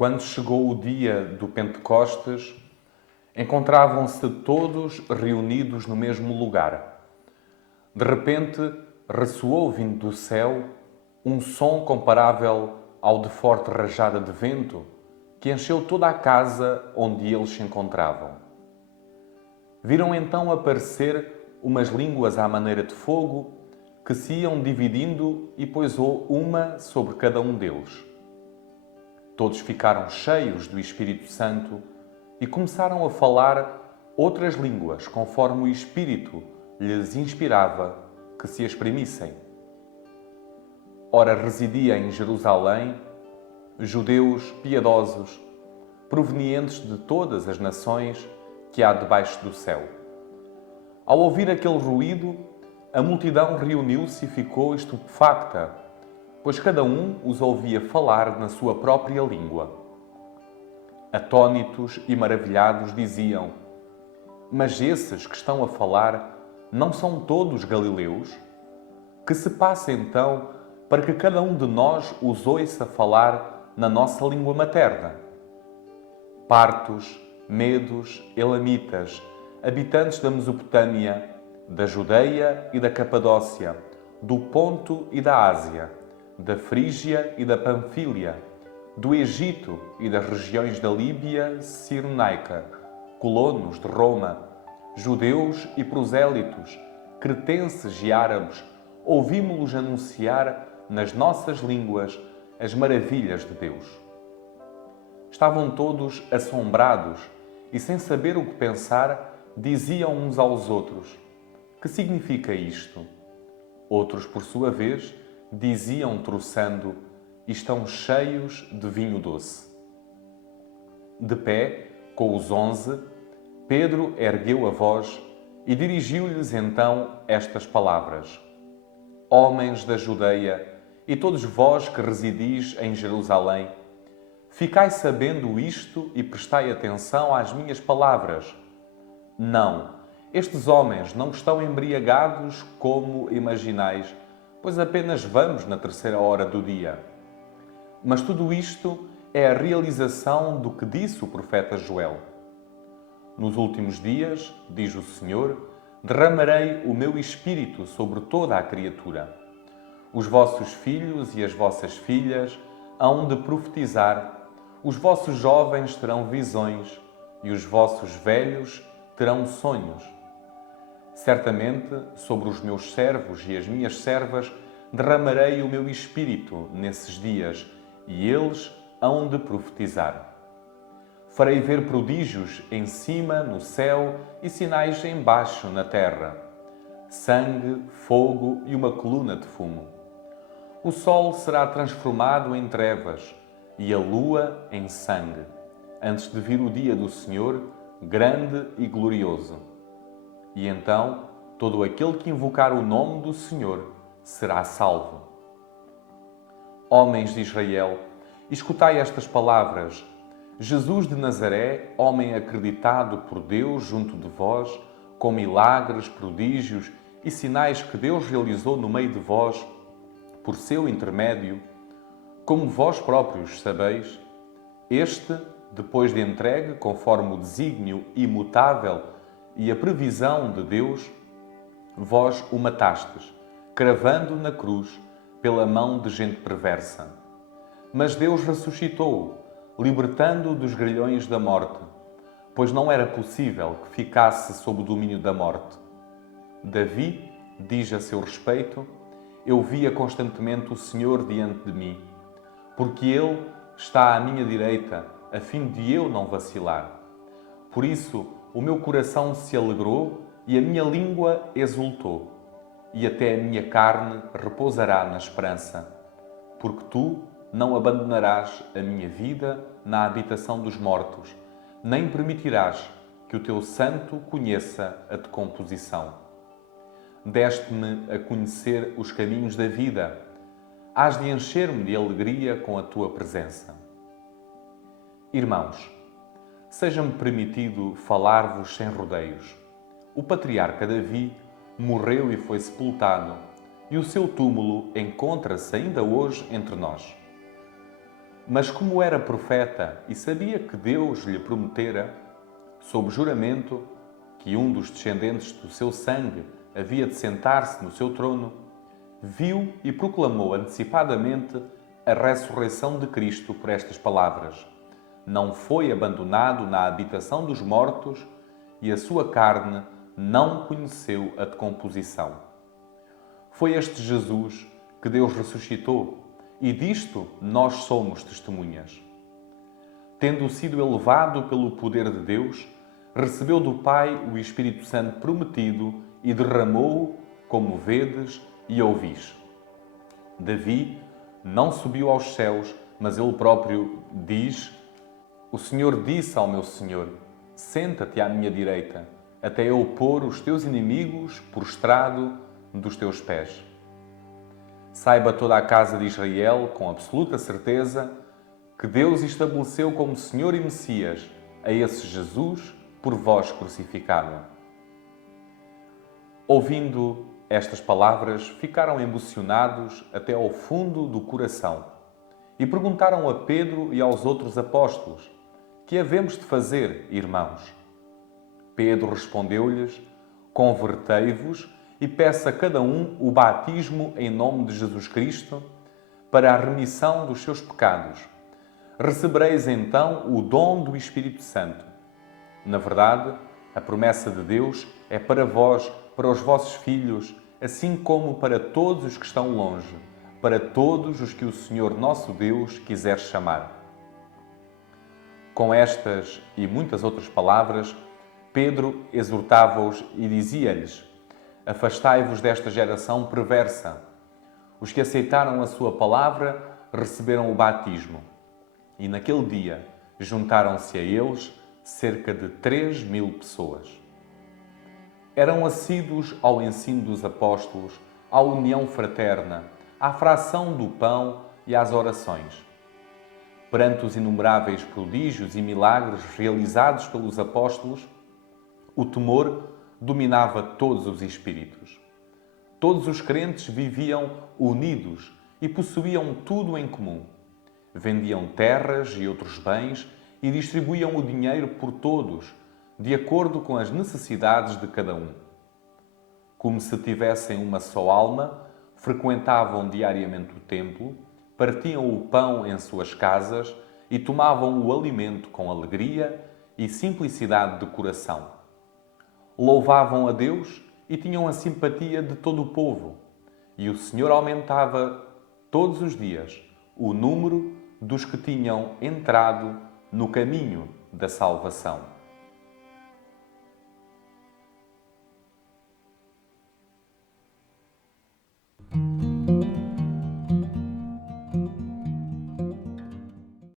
Quando chegou o dia do Pentecostes, encontravam-se todos reunidos no mesmo lugar. De repente, ressoou vindo do céu um som comparável ao de forte rajada de vento que encheu toda a casa onde eles se encontravam. Viram então aparecer umas línguas à maneira de fogo que se iam dividindo e pousou uma sobre cada um deles. Todos ficaram cheios do Espírito Santo e começaram a falar outras línguas conforme o Espírito lhes inspirava que se exprimissem. Ora, residia em Jerusalém judeus piedosos, provenientes de todas as nações que há debaixo do céu. Ao ouvir aquele ruído, a multidão reuniu-se e ficou estupefacta, pois cada um os ouvia falar na sua própria língua. Atônitos e maravilhados diziam: Mas esses que estão a falar não são todos galileus? Que se passa então para que cada um de nós os ouça falar na nossa língua materna? Partos, medos, elamitas, habitantes da Mesopotâmia, da Judeia e da Capadócia, do Ponto e da Ásia, da Frígia e da Panfília, do Egito e das regiões da Líbia cirenaica, colonos de Roma, judeus e prosélitos, cretenses e árabes, ouvimos-los anunciar nas nossas línguas as maravilhas de Deus. Estavam todos assombrados e, sem saber o que pensar, diziam uns aos outros: Que significa isto? Outros, por sua vez, diziam troçando: Estão cheios de vinho doce. De pé, com os 11, Pedro ergueu a voz e dirigiu-lhes então estas palavras: Homens da Judeia e todos vós que residis em Jerusalém, ficai sabendo isto e prestai atenção às minhas palavras. Não, estes homens não estão embriagados como imaginais, pois apenas vamos na terceira hora do dia. Mas tudo isto é a realização do que disse o profeta Joel. Nos últimos dias, diz o Senhor, derramarei o meu espírito sobre toda a criatura. Os vossos filhos e as vossas filhas hão de profetizar, os vossos jovens terão visões e os vossos velhos terão sonhos. Certamente, sobre os meus servos e as minhas servas, derramarei o meu espírito nesses dias e eles hão de profetizar. Farei ver prodígios em cima, no céu, e sinais embaixo, na terra: sangue, fogo e uma coluna de fumo. O sol será transformado em trevas e a lua em sangue, antes de vir o dia do Senhor, grande e glorioso. E então, todo aquele que invocar o nome do Senhor será salvo. Homens de Israel, escutai estas palavras. Jesus de Nazaré, homem acreditado por Deus junto de vós, com milagres, prodígios e sinais que Deus realizou no meio de vós, por seu intermédio, como vós próprios sabeis, este, depois de entregue conforme o desígnio imutável e a previsão de Deus, vós o matastes, cravando na cruz pela mão de gente perversa. Mas Deus ressuscitou-o, libertando-o dos grilhões da morte, pois não era possível que ficasse sob o domínio da morte. Davi diz a seu respeito: Eu via constantemente o Senhor diante de mim, porque Ele está à minha direita, a fim de eu não vacilar. Por isso, o meu coração se alegrou e a minha língua exultou, e até a minha carne repousará na esperança, porque tu não abandonarás a minha vida na habitação dos mortos, nem permitirás que o teu santo conheça a decomposição. Deste-me a conhecer os caminhos da vida, hás de encher-me de alegria com a tua presença. Irmãos, seja-me permitido falar-vos sem rodeios. O patriarca Davi morreu e foi sepultado, e o seu túmulo encontra-se ainda hoje entre nós. Mas como era profeta e sabia que Deus lhe prometera, sob juramento, que um dos descendentes do seu sangue havia de sentar-se no seu trono, viu e proclamou antecipadamente a ressurreição de Cristo por estas palavras: não foi abandonado na habitação dos mortos e a sua carne não conheceu a decomposição. Foi este Jesus que Deus ressuscitou, e disto nós somos testemunhas. Tendo sido elevado pelo poder de Deus, recebeu do Pai o Espírito Santo prometido e derramou-o, como vedes e ouvis. Davi não subiu aos céus, mas ele próprio diz: o Senhor disse ao meu Senhor: senta-te à minha direita, até eu pôr os teus inimigos por estrado dos teus pés. Saiba toda a casa de Israel, com absoluta certeza, que Deus estabeleceu como Senhor e Messias a esse Jesus por vós crucificado. Ouvindo estas palavras, ficaram emocionados até ao fundo do coração e perguntaram a Pedro e aos outros apóstolos: que havemos de fazer, irmãos? Pedro respondeu-lhes: convertei-vos e peça a cada um o batismo em nome de Jesus Cristo para a remissão dos seus pecados. Recebereis então o dom do Espírito Santo. Na verdade, a promessa de Deus é para vós, para os vossos filhos, assim como para todos os que estão longe, para todos os que o Senhor nosso Deus quiser chamar. Com estas e muitas outras palavras, Pedro exortava-os e dizia-lhes: afastai-vos desta geração perversa. Os que aceitaram a sua palavra receberam o batismo. E naquele dia juntaram-se a eles cerca de 3.000 pessoas. Eram assíduos ao ensino dos apóstolos, à união fraterna, à fração do pão e às orações. Perante os inumeráveis prodígios e milagres realizados pelos apóstolos, o temor dominava todos os espíritos. Todos os crentes viviam unidos e possuíam tudo em comum. Vendiam terras e outros bens e distribuíam o dinheiro por todos, de acordo com as necessidades de cada um. Como se tivessem uma só alma, frequentavam diariamente o templo, partiam o pão em suas casas e tomavam o alimento com alegria e simplicidade de coração. Louvavam a Deus e tinham a simpatia de todo o povo, e o Senhor aumentava todos os dias o número dos que tinham entrado no caminho da salvação.